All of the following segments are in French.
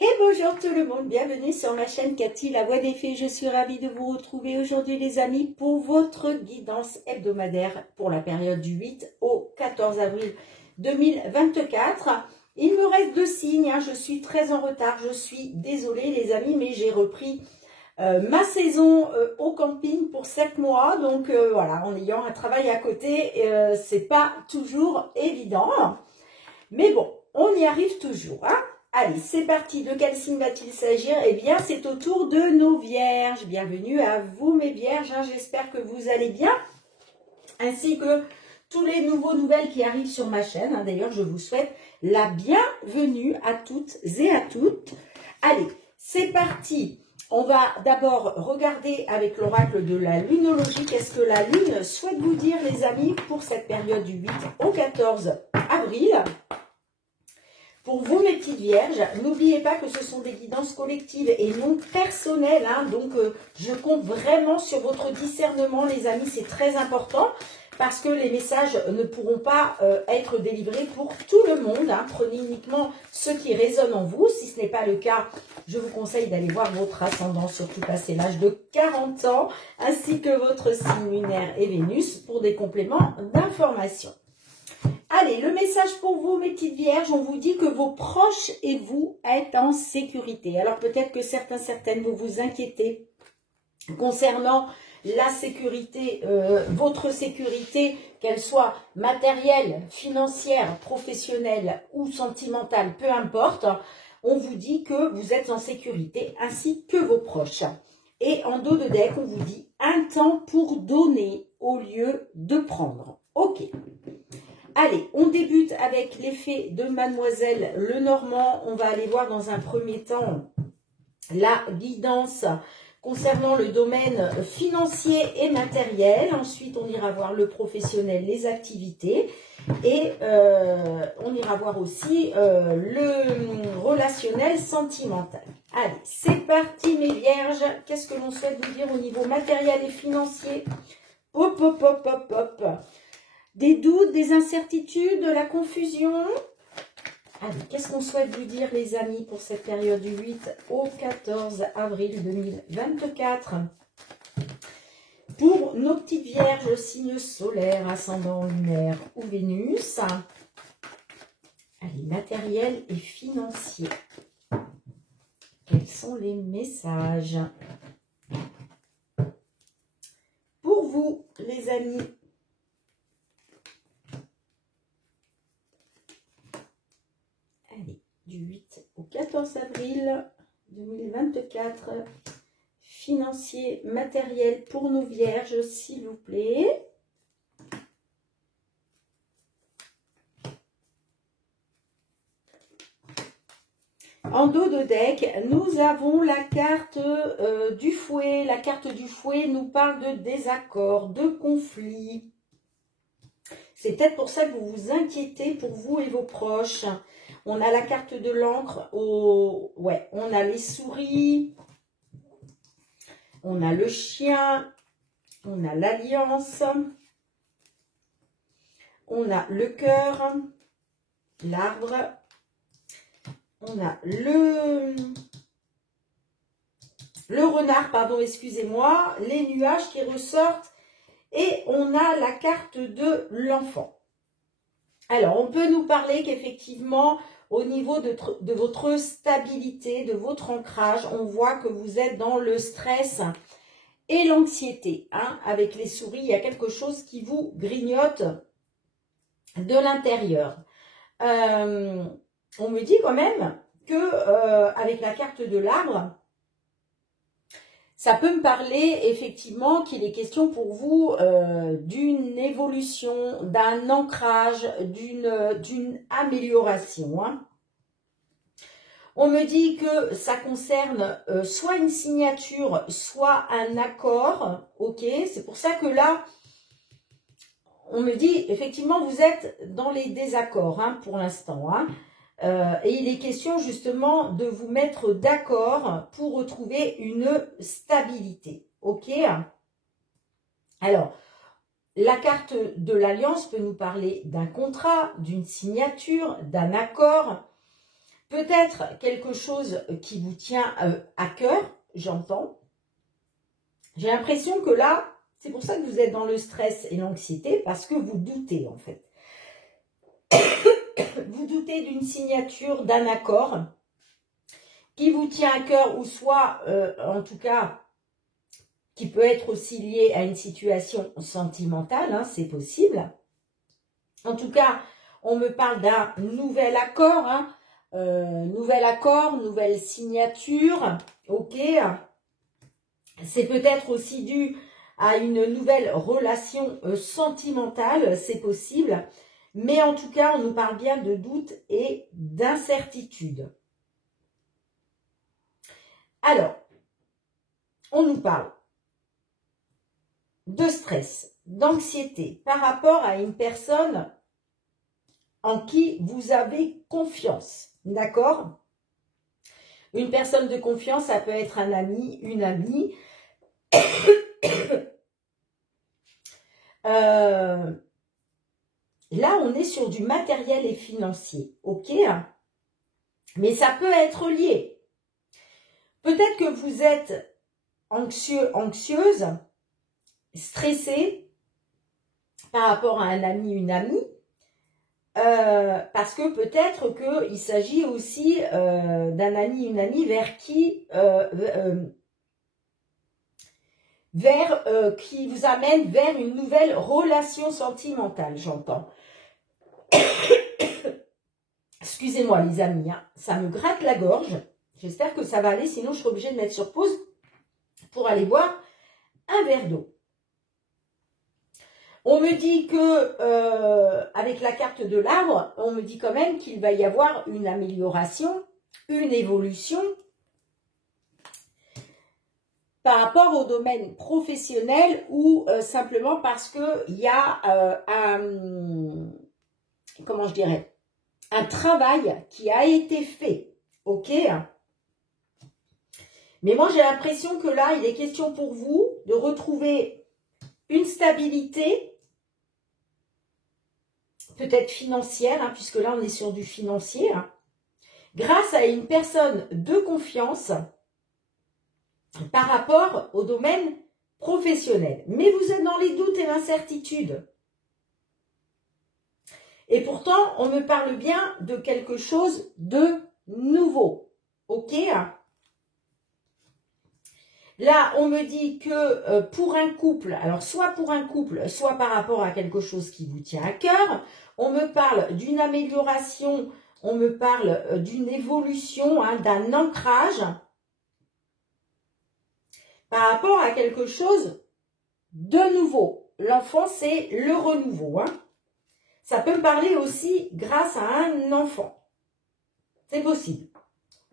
Et bonjour tout le monde, bienvenue sur ma chaîne Cathy, la voix des fées. Je suis ravie de vous retrouver aujourd'hui les amis pour votre guidance hebdomadaire pour la période du 8 au 14 avril 2024. Il me reste 2 signes, je suis très en retard, je suis désolée les amis, mais j'ai repris ma saison au camping pour 7 mois. Donc voilà, en ayant un travail à côté, c'est pas toujours évident. Mais bon, on y arrive toujours. Allez, c'est parti. De quel signe va-t-il s'agir? Eh bien, c'est au tour de nos vierges. Bienvenue à vous, mes vierges. J'espère que vous allez bien. Ainsi que tous les nouvelles qui arrivent sur ma chaîne. D'ailleurs, je vous souhaite la bienvenue à toutes et à toutes. Allez, c'est parti. On va d'abord regarder avec l'oracle de la lunologie. Qu'est-ce que la lune souhaite vous dire, les amis, pour cette période du 8 au 14 avril. Pour vous, mes petites vierges, n'oubliez pas que ce sont des guidances collectives et non personnelles. Donc, je compte vraiment sur votre discernement, les amis. C'est très important parce que les messages ne pourront pas être délivrés pour tout le monde. Prenez uniquement ceux qui résonnent en vous. Si ce n'est pas le cas, je vous conseille d'aller voir votre ascendant, surtout passé l'âge de 40 ans, ainsi que votre signe lunaire et Vénus pour des compléments d'information. Allez, le message pour vous, mes petites vierges, on vous dit que vos proches et vous êtes en sécurité. Alors peut-être que certaines, vous vous inquiétez concernant la sécurité, votre sécurité, qu'elle soit matérielle, financière, professionnelle ou sentimentale, peu importe. On vous dit que vous êtes en sécurité ainsi que vos proches. Et en dos de deck, on vous dit un temps pour donner au lieu de prendre. Ok. Allez, on débute avec l'effet de Mademoiselle Lenormand. On va aller voir dans un premier temps la guidance concernant le domaine financier et matériel. Ensuite, on ira voir le professionnel, les activités. Et on ira voir aussi le relationnel sentimental. Allez, c'est parti mes vierges. Qu'est-ce que l'on souhaite vous dire au niveau matériel et financier? Hop, hop, hop, hop, hop. Des doutes, des incertitudes, de la confusion. Allez, qu'est-ce qu'on souhaite vous dire, les amis, pour cette période du 8 au 14 avril 2024? Pour nos petites vierges, signe solaire, ascendant lunaire ou Vénus. Allez, matériel et financier. Quels sont les messages pour vous, les amis? Allez, du 8 au 14 avril 2024, financier, matériel pour nos vierges, s'il vous plaît. En dos de deck, nous avons la carte du fouet. La carte du fouet nous parle de désaccord, de conflit. C'est peut-être pour ça que vous vous inquiétez pour vous et vos proches. On a la carte de l'encre, ouais, on a les souris, on a le chien, on a l'alliance, on a le cœur, l'arbre, on a le renard, pardon, excusez-moi, les nuages qui ressortent et on a la carte de l'enfant. Alors, on peut nous parler qu'effectivement, au niveau de votre stabilité, de votre ancrage, on voit que vous êtes dans le stress et l'anxiété. Avec les souris, il y a quelque chose qui vous grignote de l'intérieur. On me dit quand même que avec la carte de l'arbre, ça peut me parler effectivement qu'il est question pour vous d'une évolution, d'un ancrage, d'une amélioration. On me dit que ça concerne soit une signature, soit un accord. Ok, c'est pour ça que là, on me dit effectivement vous êtes dans les désaccords pour l'instant. Et il est question justement de vous mettre d'accord pour retrouver une stabilité. Ok? Alors, la carte de l'alliance peut nous parler d'un contrat, d'une signature, d'un accord. peut-être quelque chose qui vous tient à cœur, j'entends. J'ai l'impression que là, c'est pour ça que vous êtes dans le stress et l'anxiété, parce que vous doutez en fait. Vous doutez d'une signature, d'un accord qui vous tient à cœur, ou soit, en tout cas, qui peut être aussi lié à une situation sentimentale, hein, c'est possible. En tout cas, on me parle d'un nouvel accord, hein, nouvelle signature, ok. C'est peut-être aussi dû à une nouvelle relation sentimentale, c'est possible. Mais en tout cas, on nous parle bien de doute et d'incertitude. Alors, on nous parle de stress, d'anxiété par rapport à une personne en qui vous avez confiance, d'accord? Une personne de confiance, ça peut être un ami, une amie. Là, on est sur du matériel et financier, ok? Mais ça peut être lié. Peut-être que vous êtes anxieux, anxieuse, stressé par rapport à un ami, une amie, parce que peut-être qu'il s'agit aussi d'un ami, une amie vers qui, qui vous amène vers une nouvelle relation sentimentale, j'entends. Excusez-moi les amis, hein, ça me gratte la gorge. J'espère que ça va aller, sinon je serai obligée de mettre sur pause pour aller boire un verre d'eau. On me dit que, avec la carte de l'arbre, on me dit quand même qu'il va y avoir une amélioration, une évolution par rapport au domaine professionnel ou simplement parce qu'il y a comment je dirais, un travail qui a été fait, ok? Mais moi j'ai l'impression que là, il est question pour vous de retrouver une stabilité, peut-être financière, hein, puisque là on est sur du financier, hein, grâce à une personne de confiance par rapport au domaine professionnel. Mais vous êtes dans les doutes et l'incertitude. Et pourtant, on me parle bien de quelque chose de nouveau. Ok? Là, on me dit que pour un couple, alors soit pour un couple, soit par rapport à quelque chose qui vous tient à cœur, on me parle d'une amélioration, on me parle d'une évolution, hein, d'un ancrage par rapport à quelque chose de nouveau. L'enfant, c'est le renouveau. Hein. Ça peut me parler aussi grâce à un enfant. C'est possible.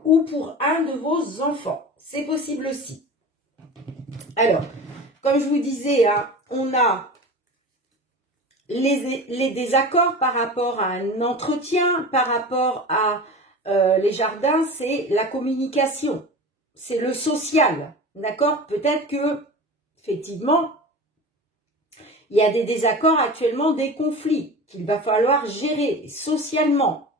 Ou pour un de vos enfants. C'est possible aussi. Alors, comme je vous disais, hein, on a les désaccords par rapport à un entretien, par rapport à les jardins, c'est la communication. C'est le social. D'accord? Peut-être que, effectivement, il y a des désaccords actuellement, des conflits qu'il va falloir gérer socialement.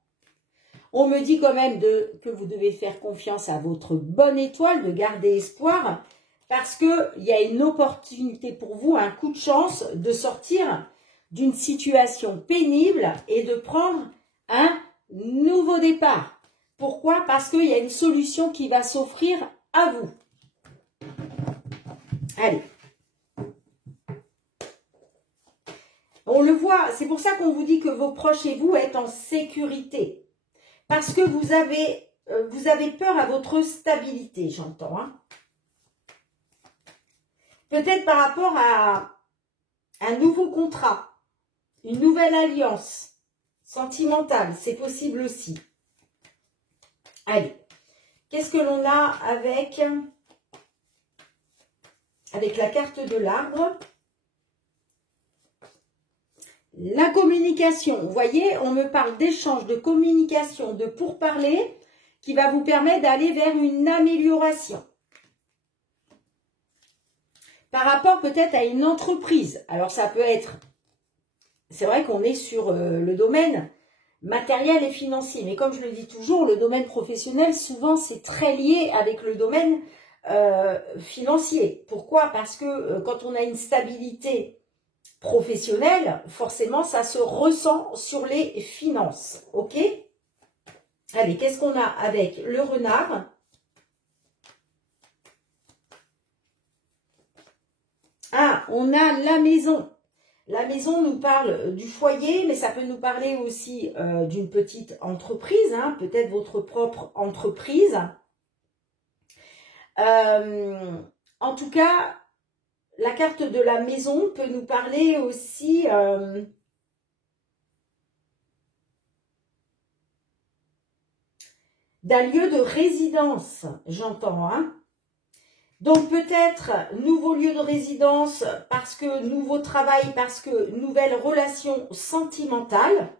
On me dit quand même que vous devez faire confiance à votre bonne étoile, de garder espoir, parce qu'il y a une opportunité pour vous, un coup de chance de sortir d'une situation pénible et de prendre un nouveau départ. Pourquoi? Parce qu'il y a une solution qui va s'offrir à vous. Allez. On le voit, c'est pour ça qu'on vous dit que vos proches et vous êtes en sécurité. Parce que vous avez peur à votre stabilité, j'entends. Hein. Peut-être par rapport à un nouveau contrat, une nouvelle alliance sentimentale, c'est possible aussi. Allez, qu'est-ce que l'on a avec la carte de l'arbre? La communication, vous voyez, on me parle d'échange, de communication, de pourparler qui va vous permettre d'aller vers une amélioration. Par rapport peut-être à une entreprise. Alors ça peut être, c'est vrai qu'on est sur le domaine matériel et financier. Mais comme je le dis toujours, le domaine professionnel, souvent, c'est très lié avec le domaine financier. Pourquoi? Parce que quand on a une stabilité professionnelle, forcément, ça se ressent sur les finances. Ok? Allez, qu'est-ce qu'on a avec le renard? Ah, on a la maison. La maison nous parle du foyer, mais ça peut nous parler aussi d'une petite entreprise, hein, peut-être votre propre entreprise. En tout cas, la carte de la maison peut nous parler aussi d'un lieu de résidence, j'entends, hein. Donc peut-être nouveau lieu de résidence parce que nouveau travail, parce que nouvelle relation sentimentale.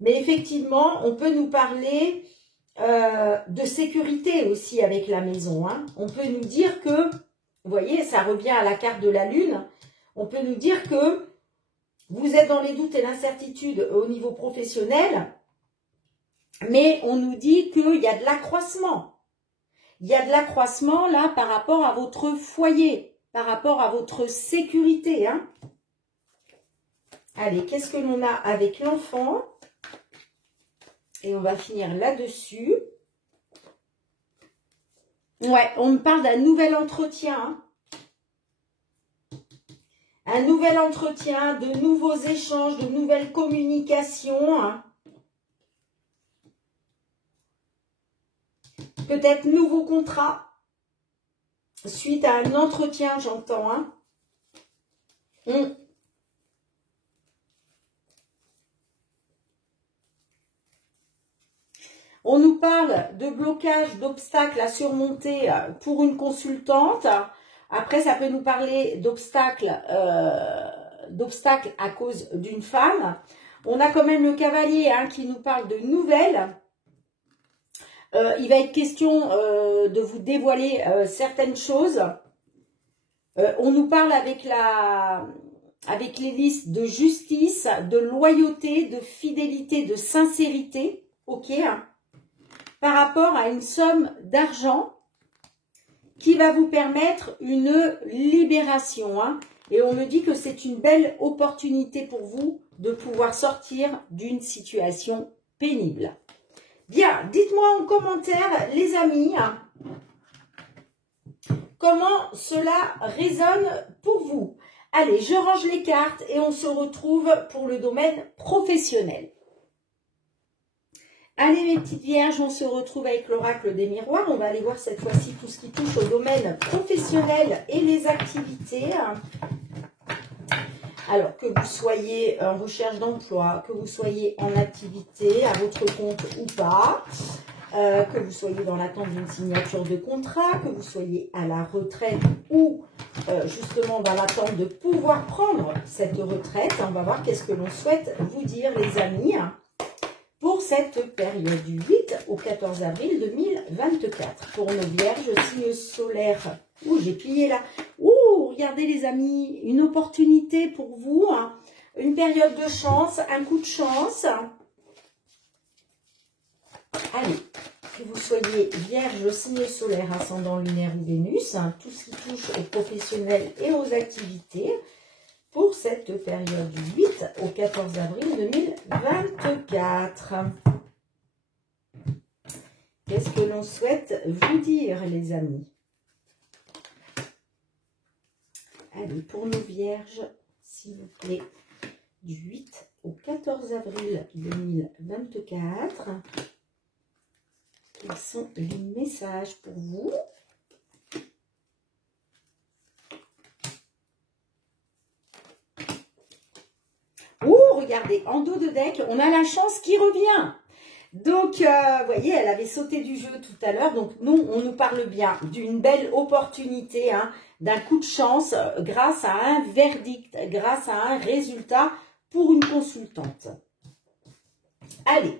Mais effectivement, on peut nous parler de sécurité aussi avec la maison, hein. On peut nous dire que, vous voyez, ça revient à la carte de la lune, on peut nous dire que vous êtes dans les doutes et l'incertitude au niveau professionnel, mais on nous dit qu'il y a de l'accroissement. Il y a de l'accroissement là par rapport à votre foyer, par rapport à votre sécurité, hein. Allez, qu'est-ce que l'on a avec l'enfant? Et on va finir là-dessus. Ouais, on me parle d'un nouvel entretien, hein. Un nouvel entretien, de nouveaux échanges, de nouvelles communications, hein. Peut-être nouveau contrat suite à un entretien, j'entends, hein. On nous parle de blocage, d'obstacles à surmonter pour une consultante. Après, ça peut nous parler d'obstacles à cause d'une femme. On a quand même le cavalier, hein, qui nous parle de nouvelles. Il va être question de vous dévoiler certaines choses. On nous parle avec l'hélice de justice, de loyauté, de fidélité, de sincérité. Ok, hein, par rapport à une somme d'argent qui va vous permettre une libération, hein. Et on me dit que c'est une belle opportunité pour vous de pouvoir sortir d'une situation pénible. Bien, dites-moi en commentaire, les amis, comment cela résonne pour vous. Allez, je range les cartes et on se retrouve pour le domaine professionnel. Allez mes petites vierges, on se retrouve avec l'oracle des miroirs. On va aller voir cette fois-ci tout ce qui touche au domaine professionnel et les activités. Alors, que vous soyez en recherche d'emploi, que vous soyez en activité, à votre compte ou pas, que vous soyez dans l'attente d'une signature de contrat, que vous soyez à la retraite ou justement dans l'attente de pouvoir prendre cette retraite. On va voir qu'est-ce que l'on souhaite vous dire, les amis, pour cette période du 8 au 14 avril 2024. Pour nos vierges, signe solaire. Ouh, j'ai plié là. Ouh, regardez les amis, une opportunité pour vous, hein. Une période de chance, un coup de chance. Allez, que vous soyez vierge, signe solaire, ascendant lunaire ou Vénus, hein, tout ce qui touche aux professionnels et aux activités, pour cette période du 8 au 14 avril 2024. Qu'est-ce que l'on souhaite vous dire, les amis? Allez, pour nos vierges, s'il vous plaît, du 8 au 14 avril 2024, quels sont les messages pour vous? Oh, regardez, en dos de deck, on a la chance qui revient. Donc, vous voyez, elle avait sauté du jeu tout à l'heure. Donc, nous, on nous parle bien d'une belle opportunité, hein, d'un coup de chance grâce à un verdict, grâce à un résultat pour une consultante. Allez,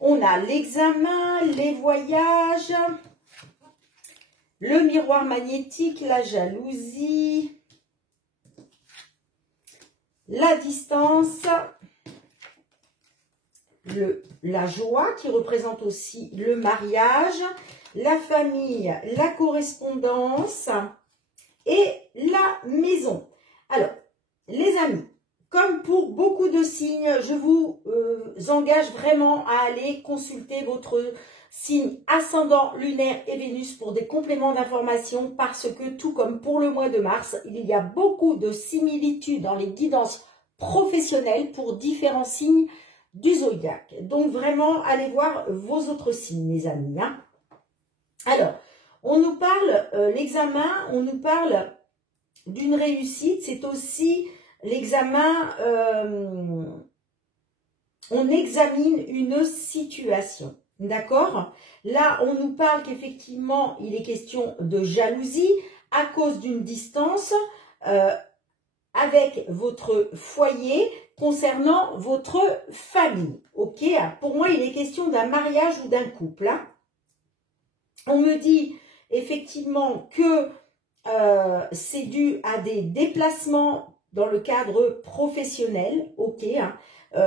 on a l'examen, les voyages, le miroir magnétique, la jalousie, la distance, la joie, qui représente aussi le mariage, la famille, la correspondance et la maison. Alors, les amis, comme pour beaucoup de signes, je vous engage vraiment à aller consulter votre signe ascendant, lunaire et Vénus pour des compléments d'information parce que tout comme pour le mois de mars, il y a beaucoup de similitudes dans les guidances professionnelles pour différents signes du zodiaque. Donc vraiment, allez voir vos autres signes, les amis. Hein. Alors, on nous parle, l'examen, on nous parle d'une réussite, c'est aussi l'examen, on examine une situation, d'accord? Là, on nous parle qu'effectivement, il est question de jalousie à cause d'une distance avec votre foyer concernant votre famille, ok? Pour moi, il est question d'un mariage ou d'un couple. Hein. On me dit effectivement que c'est dû à des déplacements dans le cadre professionnel, ok, hein.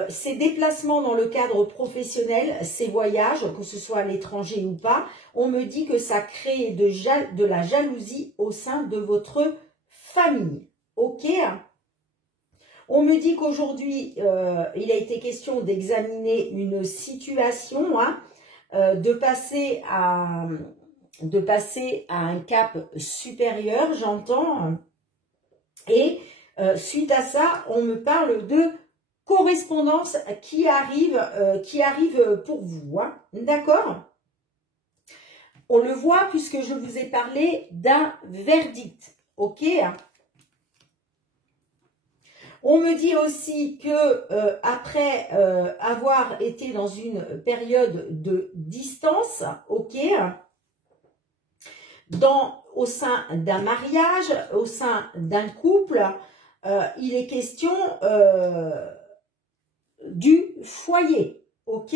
Ces déplacements dans le cadre professionnel, ces voyages, que ce soit à l'étranger ou pas, on me dit que ça crée de la jalousie au sein de votre famille, ok. Hein. On me dit qu'aujourd'hui, il a été question d'examiner une situation, hein, de passer à un cap supérieur, j'entends. Et suite à ça, on me parle de correspondance qui arrive pour vous. Hein, d'accord? On le voit puisque je vous ai parlé d'un verdict. Ok? On me dit aussi que après avoir été dans une période de distance, ok, au sein d'un mariage, au sein d'un couple, il est question du foyer, ok.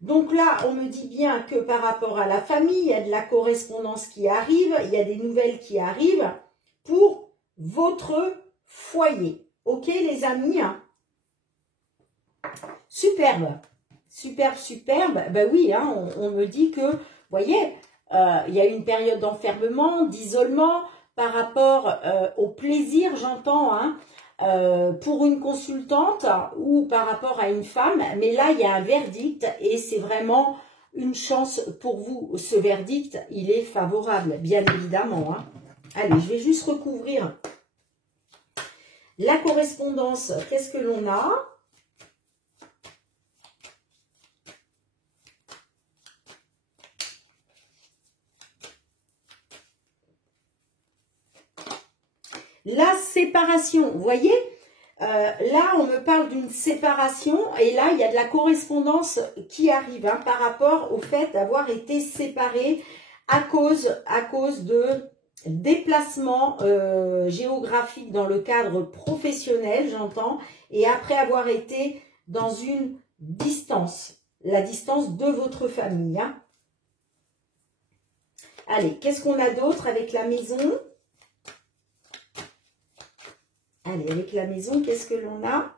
Donc là, on me dit bien que par rapport à la famille, il y a de la correspondance qui arrive, il y a des nouvelles qui arrivent pour votre foyer. Ok les amis? Superbe, superbe, superbe. Ben oui, hein, on me dit que, vous voyez, il y a une période d'enfermement, d'isolement par rapport au plaisir, j'entends, hein, pour une consultante ou par rapport à une femme. Mais là, il y a un verdict et c'est vraiment une chance pour vous. Ce verdict, il est favorable, bien évidemment. Hein. Allez, je vais juste recouvrir la correspondance. Qu'est-ce que l'on a? La séparation, vous voyez, là on me parle d'une séparation et là il y a de la correspondance qui arrive hein, par rapport au fait d'avoir été séparé à cause de déplacements géographiques dans le cadre professionnel, j'entends, et après avoir été dans une distance, la distance de votre famille. Hein. Allez, qu'est-ce qu'on a d'autre avec la maison ? Allez, avec la maison, qu'est-ce que l'on a?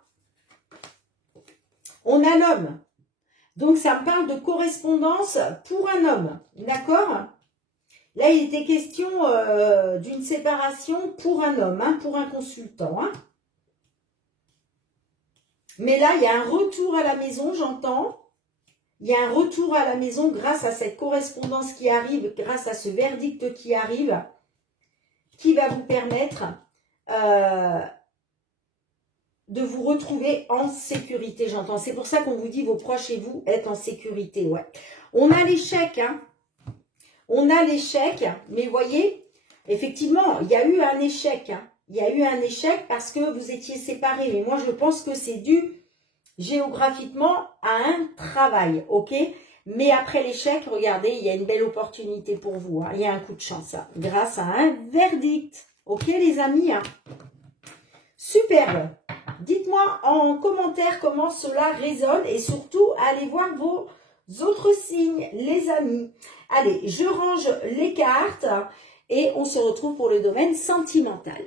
On a l'homme. Donc, ça me parle de correspondance pour un homme. D'accord? Là, il était question d'une séparation pour un homme, hein, pour un consultant. Hein. Mais là, il y a un retour à la maison, j'entends. Il y a un retour à la maison grâce à cette correspondance qui arrive, grâce à ce verdict qui arrive, qui va vous permettre de vous retrouver en sécurité, j'entends. C'est pour ça qu'on vous dit vos proches et vous êtes en sécurité, ouais. On a l'échec, hein. On a l'échec, mais voyez, effectivement, il y a eu un échec, hein. Il y a eu un échec parce que vous étiez séparés. Mais moi, je pense que c'est dû géographiquement à un travail, ok? Mais après l'échec, regardez, il y a une belle opportunité pour vous. Hein. Il y a un coup de chance, hein, grâce à un verdict. Ok, les amis, hein. Superbe. Dites-moi en commentaire comment cela résonne et surtout, allez voir vos autres signes, les amis. Allez, je range les cartes et on se retrouve pour le domaine sentimental.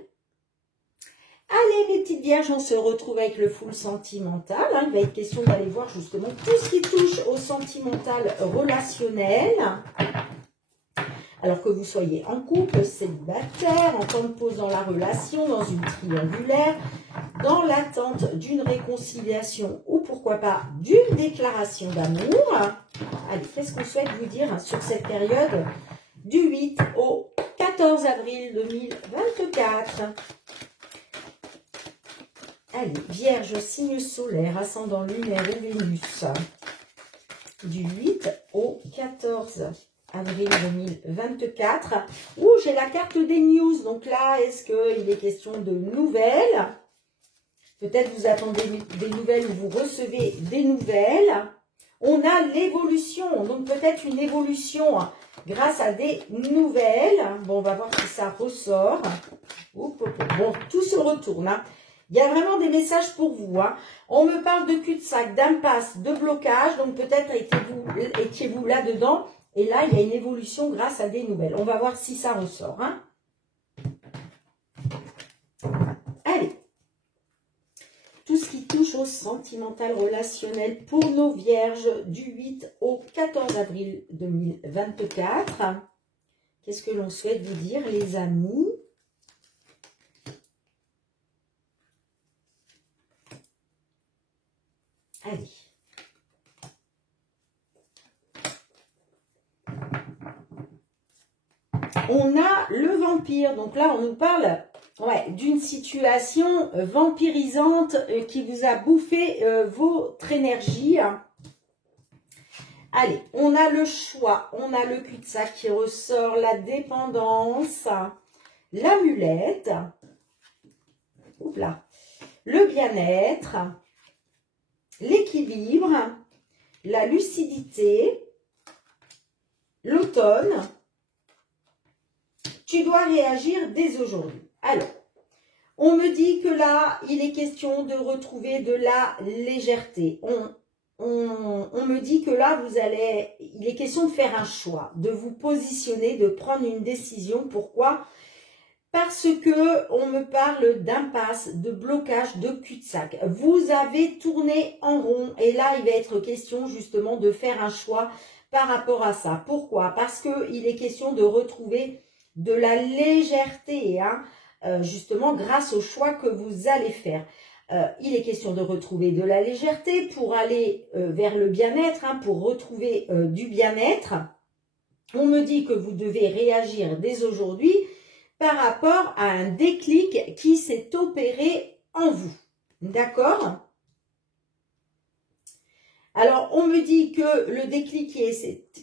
Allez, mes petites vierges, on se retrouve avec le full sentimental. Hein. Il va être question d'aller voir justement tout ce qui touche au sentimental relationnel. Alors que vous soyez en couple, célibataire, en temps de pause dans la relation, dans une triangulaire, dans l'attente d'une réconciliation ou pourquoi pas d'une déclaration d'amour. Allez, qu'est-ce qu'on souhaite vous dire sur cette période du 8 au 14 avril 2024? Allez, Vierge, signe solaire, ascendant lunaire et Vénus, du 8 au 14 avril 2024. Ouh, j'ai la carte des news. Donc là, est-ce qu'il est question de nouvelles? Peut-être vous attendez des nouvelles ou vous recevez des nouvelles. On a l'évolution, donc peut-être une évolution grâce à des nouvelles. Bon, on va voir si ça ressort. Bon, tout se retourne. Hein. Il y a vraiment des messages pour vous. Hein. On me parle de cul-de-sac, d'impasse, de blocage. Donc peut-être étiez-vous là-dedans. Et là, il y a une évolution grâce à des nouvelles. On va voir si ça ressort. Hein. Allez. Tout ce qui touche au sentimental relationnel pour nos vierges du 8 au 14 avril 2024. Qu'est-ce que l'on souhaite vous dire, les amis? Allez. On a le vampire. Donc là, on nous parle d'une situation vampirisante qui vous a bouffé votre énergie. Allez, on a le choix. On a le cul-de-sac qui ressort, la dépendance, l'amulette, le bien-être, l'équilibre, la lucidité, l'automne. Tu dois réagir dès aujourd'hui. Alors, on me dit que là, il est question de retrouver de la légèreté. On me dit que là, il est question de faire un choix, de vous positionner, de prendre une décision. Pourquoi? Parce que on me parle d'impasse, de blocage, de cul-de-sac. Vous avez tourné en rond et là, il va être question justement de faire un choix par rapport à ça. Pourquoi? Parce qu'il est question de retrouver de la légèreté, hein, justement grâce au choix que vous allez faire. Il est question de retrouver de la légèreté pour aller vers le bien-être, hein, pour retrouver du bien-être. On me dit que vous devez réagir dès aujourd'hui par rapport à un déclic qui s'est opéré en vous. D'accord? Alors, on me dit que le déclic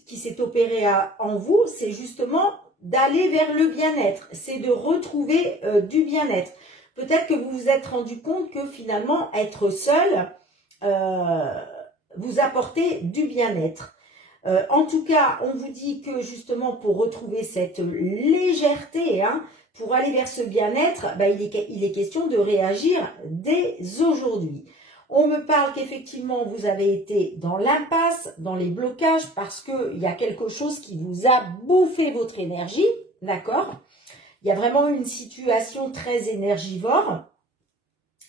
qui s'est opéré en vous, c'est justement d'aller vers le bien-être, c'est de retrouver du bien-être. Peut-être que vous vous êtes rendu compte que finalement, être seul vous apportez du bien-être. En tout cas, on vous dit que justement pour retrouver cette légèreté, hein, pour aller vers ce bien-être, il est question de réagir dès aujourd'hui. On me parle qu'effectivement, vous avez été dans l'impasse, dans les blocages, parce qu'il y a quelque chose qui vous a bouffé votre énergie, d'accord? Il y a vraiment une situation très énergivore,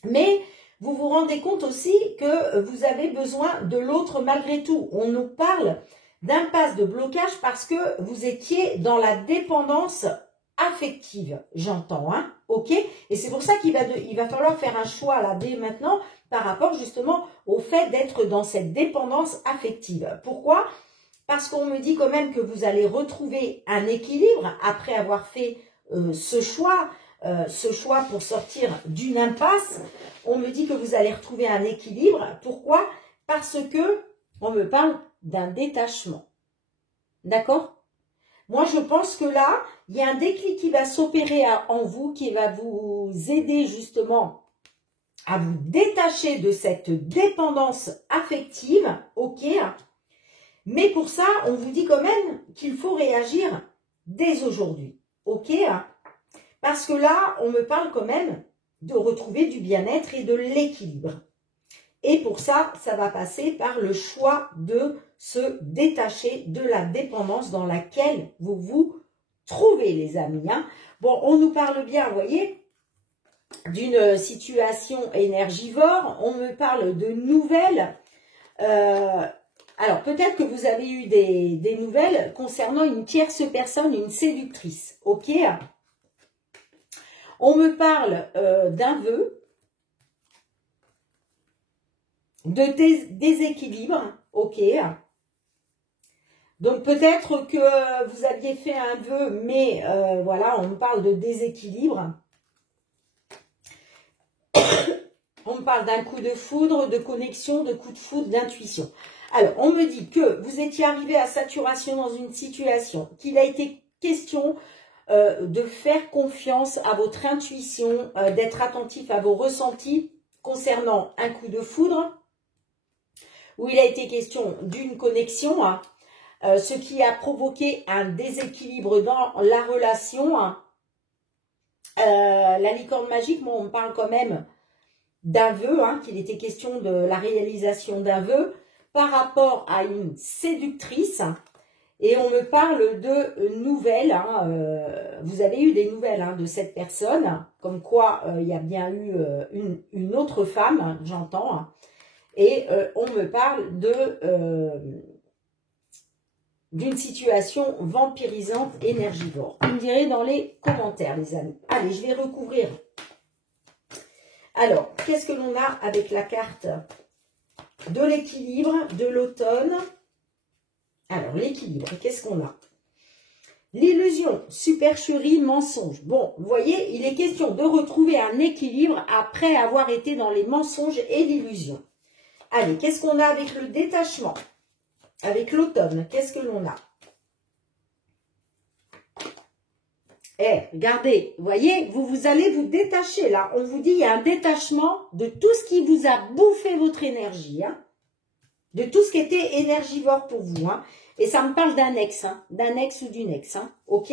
mais vous vous rendez compte aussi que vous avez besoin de l'autre malgré tout. On nous parle d'impasse, de blocage, parce que vous étiez dans la dépendance affective, j'entends, hein, ok? Et c'est pour ça qu'il va falloir faire un choix là dès maintenant par rapport justement au fait d'être dans cette dépendance affective. Pourquoi? Parce qu'on me dit quand même que vous allez retrouver un équilibre après avoir fait ce choix pour sortir d'une impasse. On me dit que vous allez retrouver un équilibre. Pourquoi? Parce que on me parle d'un détachement. D'accord? Moi, je pense que là, il y a un déclic qui va s'opérer en vous, qui va vous aider justement à vous détacher de cette dépendance affective, ok? Mais pour ça, on vous dit quand même qu'il faut réagir dès aujourd'hui, ok? Parce que là, on me parle quand même de retrouver du bien-être et de l'équilibre. Et pour ça, ça va passer par le choix de se détacher de la dépendance dans laquelle vous vous trouvez, les amis. Hein. Bon, on nous parle bien, vous voyez, d'une situation énergivore. On me parle de nouvelles. Alors, peut-être que vous avez eu des nouvelles concernant une tierce personne, une séductrice. Ok? On me parle d'un vœu, de déséquilibre. Ok? Donc, peut-être que vous aviez fait un vœu, mais voilà, on me parle de déséquilibre. On me parle d'un coup de foudre, de connexion, de coup de foudre, d'intuition. Alors, on me dit que vous étiez arrivé à saturation dans une situation, qu'il a été question de faire confiance à votre intuition, d'être attentif à vos ressentis concernant un coup de foudre, où il a été question d'une connexion, hein, ce qui a provoqué un déséquilibre dans la relation. La licorne magique, moi, on me parle quand même d'un vœu, hein, qu'il était question de la réalisation d'un vœu par rapport à une séductrice, et on me parle de nouvelles, hein, vous avez eu des nouvelles, hein, de cette personne, comme quoi il y a bien eu une autre femme, hein, j'entends, hein, et on me parle d'une situation vampirisante énergivore. Vous me direz dans les commentaires, les amis. Allez, je vais recouvrir. Alors, qu'est-ce que l'on a avec la carte de l'équilibre, de l'automne? Alors, l'équilibre, qu'est-ce qu'on a? L'illusion, supercherie, mensonge. Bon, vous voyez, il est question de retrouver un équilibre après avoir été dans les mensonges et l'illusion. Allez, qu'est-ce qu'on a avec le détachement? Avec l'automne, qu'est-ce que l'on a? Eh, regardez, vous voyez, vous allez vous détacher là. On vous dit, il y a un détachement de tout ce qui vous a bouffé votre énergie, hein, de tout ce qui était énergivore pour vous. Hein. Et ça me parle d'un ex, hein, d'un ex ou d'une ex. Hein, ok?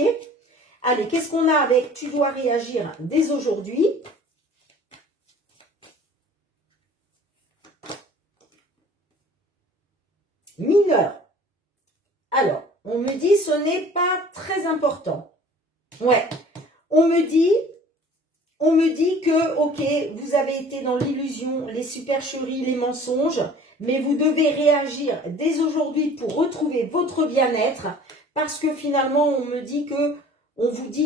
Allez, qu'est-ce qu'on a avec tu dois réagir dès aujourd'hui? Mineur. Alors, on me dit, ce n'est pas très important. Ouais, on me dit que, ok, vous avez été dans l'illusion, les supercheries, les mensonges, mais vous devez réagir dès aujourd'hui pour retrouver votre bien-être, parce que finalement, on vous dit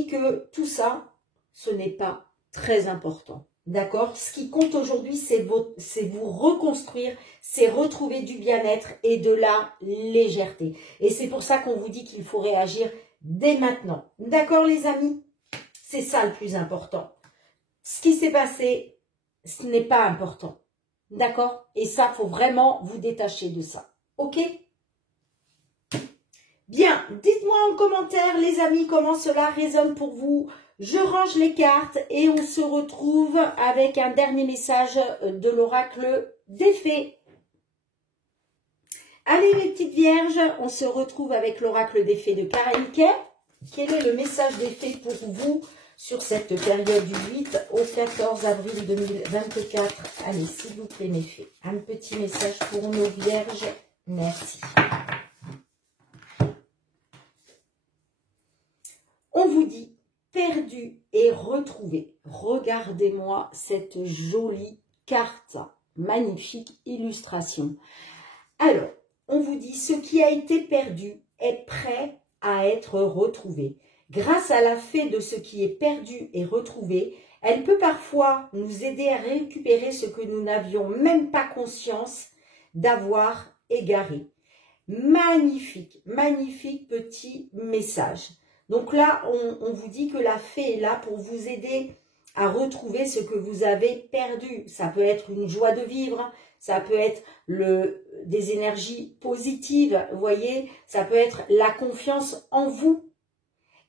que tout ça, ce n'est pas très important. D'accord? Ce qui compte aujourd'hui, c'est vous reconstruire, c'est retrouver du bien-être et de la légèreté. Et c'est pour ça qu'on vous dit qu'il faut réagir dès maintenant. D'accord, les amis? C'est ça le plus important. Ce qui s'est passé, ce n'est pas important. D'accord? Et ça, il faut vraiment vous détacher de ça. Ok? Bien, dites-moi en commentaire, les amis, comment cela résonne pour vous. Je range les cartes et on se retrouve avec un dernier message de l'oracle des fées. Allez, mes petites vierges, on se retrouve avec l'oracle des fées de Karen Kay. Quel est le message des fées pour vous sur cette période du 8 au 14 avril 2024? Allez, s'il vous plaît, mes fées, un petit message pour nos vierges. Merci. On vous dit perdu et retrouvé. Regardez-moi cette jolie carte. Magnifique illustration. Alors, on vous dit ce qui a été perdu est prêt à être retrouvé. Grâce à la fée de ce qui est perdu et retrouvé, elle peut parfois nous aider à récupérer ce que nous n'avions même pas conscience d'avoir égaré. Magnifique, magnifique petit message. Donc là, on vous dit que la fée est là pour vous aider à retrouver ce que vous avez perdu. Ça peut être une joie de vivre, ça peut être des énergies positives, vous voyez, ça peut être la confiance en vous.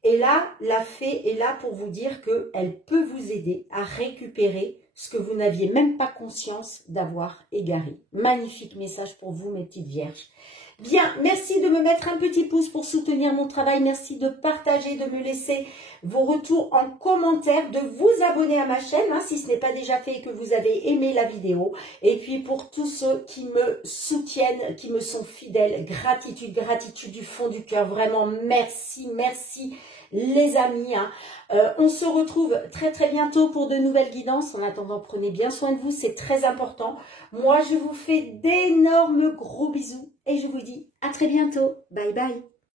Et là, la fée est là pour vous dire qu'elle peut vous aider à récupérer ce que vous n'aviez même pas conscience d'avoir égaré. Magnifique message pour vous, mes petites vierges. Bien, merci de me mettre un petit pouce pour soutenir mon travail. Merci de partager, de me laisser vos retours en commentaire, de vous abonner à ma chaîne hein, si ce n'est pas déjà fait et que vous avez aimé la vidéo. Et puis pour tous ceux qui me soutiennent, qui me sont fidèles, gratitude, gratitude du fond du cœur. Vraiment, merci, merci les amis. Hein. On se retrouve très très bientôt pour de nouvelles guidances. En attendant, prenez bien soin de vous, c'est très important. Moi, je vous fais d'énormes gros bisous et je vous dis à très bientôt. Bye bye.